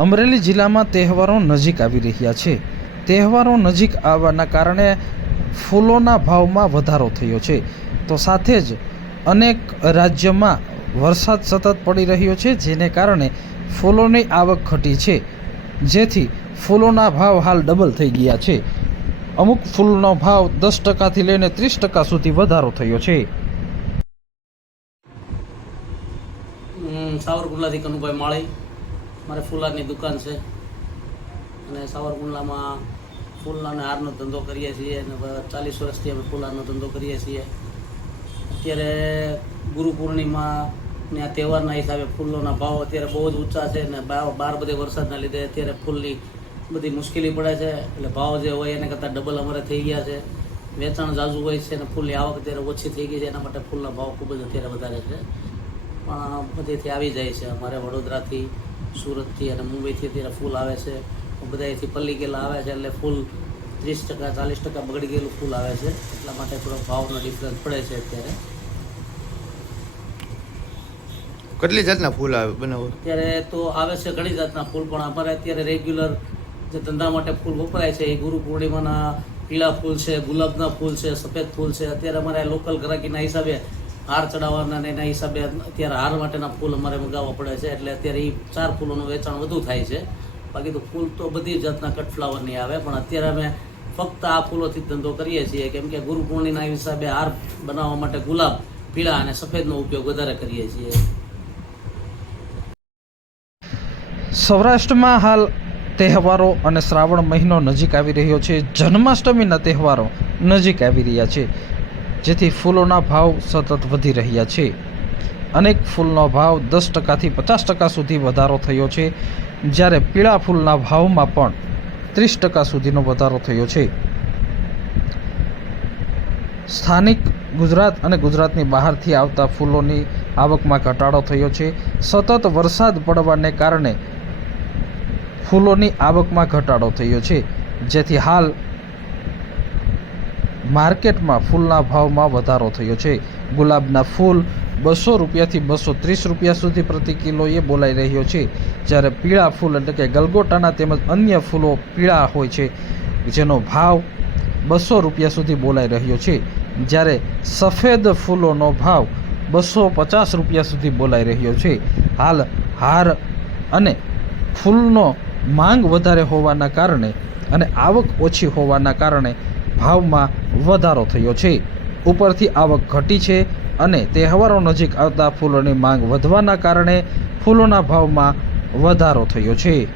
અમરેલી જિલ્લામાં તહેવારો નજીક આવી રહ્યા છે। તહેવારો નજીક આવવાના કારણે ફૂલોના ભાવમાં વધારો થયો છે, તો સાથે જ અનેક રાજ્યોમાં વરસાદ સતત પડી રહ્યો છે, જેને કારણે ફૂલોની આવક ઘટી છે, જેથી ફૂલોના ભાવ હાલ ડબલ થઈ ગયા છે। અમુક ફૂલનો ભાવ 10% લઈને 30% સુધી વધારો થયો છે। સાવરકુંડલાથી કનુભાઈ માળી, મારે ફૂલાની દુકાન છે અને સાવરકુંડલામાં ફૂલના અને હારનો ધંધો કરીએ છીએ અને 40 વર્ષથી અમે ફૂલહારનો ધંધો કરીએ છીએ। અત્યારે ગુરુ પૂર્ણિમાને આ તહેવારના હિસાબે ફૂલોના ભાવ અત્યારે બહુ જ ઊંચા છે અને બહાર બધે વરસાદના લીધે અત્યારે ફૂલની બધી મુશ્કેલી પડે છે, એટલે ભાવ જે હોય એને કરતાં ડબલ અમારે થઈ ગયા છે। વેચાણ ઝાઝુ હોય છે અને ફૂલની આવક અત્યારે ઓછી થઈ ગઈ છે, એના માટે ફૂલના ભાવ ખૂબ જ અત્યારે વધારે છે, પણ બધેથી આવી જાય છે। અમારે વડોદરાથી, સુરતથી અને મુંબઈથી અત્યારે ફૂલ આવે છે, બધાથી પલ્લી ગયેલા આવે છે, એટલે ફૂલ 30% 40% બગડી ગયેલું ફૂલ આવે છે, એટલા માટે થોડો ભાવનો ડિફરન્સ પડે છે। અત્યારે કેટલી જાતના ફૂલ આવે બનાવો? અત્યારે તો આવે છે ઘણી જાતના ફૂલ, પણ અમારે અત્યારે રેગ્યુલર જે ધંધા માટે ફૂલ વપરાય છે એ ગુરુ પૂર્ણિમાના પીળા ફૂલ છે, ગુલાબના ફૂલ છે, સફેદ ફૂલ છે। અત્યારે અમારે લોકલ ગ્રાહકીના હિસાબે હાર ચડાવવાના એના હિસાબે અત્યારે હાર માટેના ફૂલ અમારે મગાવવા પડે છે, એટલે અત્યારે એ 4 ફૂલોનું વેચાણ વધુ થાય છે। બાકી તો ફૂલ તો બધી જાતના કટ ફ્લાવરની આવે, પણ અત્યારે અમે ફક્ત આ ફૂલોથી જ ધંધો કરીએ છીએ, કેમ કે ગુરુ પૂર્ણિમાના હિસાબે હાર બનાવવા માટે ગુલાબ, પીળા અને સફેદનો ઉપયોગ વધારે કરીએ છીએ। સૌરાષ્ટ્રમાં હાલ તહેવારો અને શ્રાવણ મહિનો નજીક આવી રહ્યો છે। જન્માષ્ટમીના તહેવારો નજીક આવી રહ્યા છે, જેથી ફૂલોના ભાવ સતત વધી રહ્યા છે। અનેક ફૂલનો ભાવ 10%થી 50% સુધી વધારો થયો છે, જ્યારે પીળા ફૂલના ભાવમાં પણ 30% સુધીનો વધારો થયો છે। સ્થાનિક ગુજરાત અને ગુજરાતની બહારથી આવતા ફૂલોની આવકમાં ઘટાડો થયો છે। સતત વરસાદ પડવાને કારણે ફૂલોની આવકમાં ઘટાડો થયો છે, જેથી હાલ માર્કેટમાં ફૂલના ભાવમાં વધારો થયો છે। ગુલાબના ફૂલ 200 રૂપિયાથી 230 રૂપિયા સુધી પ્રતિ કિલોએ બોલાઈ રહ્યો છે, જ્યારે પીળા ફૂલ એટલે કે ગલગોટાના તેમજ અન્ય ફૂલો પીળા હોય છે જેનો ભાવ 200 રૂપિયા સુધી બોલાઈ રહ્યો છે, જ્યારે સફેદ ફૂલોનો ભાવ 250 રૂપિયા સુધી બોલાઈ રહ્યો છે। હાલ હાર અને ફૂલનો માંગ વધારે હોવાના કારણે અને આવક ઓછી હોવાના કારણે ભાવમાં વધારો થયો છે। ઉપરથી આવક ઘટી છે અને તહેવારો નજીક આવતા ફૂલોની માંગ વધવાના કારણે ફૂલોના ભાવમાં વધારો થયો છે।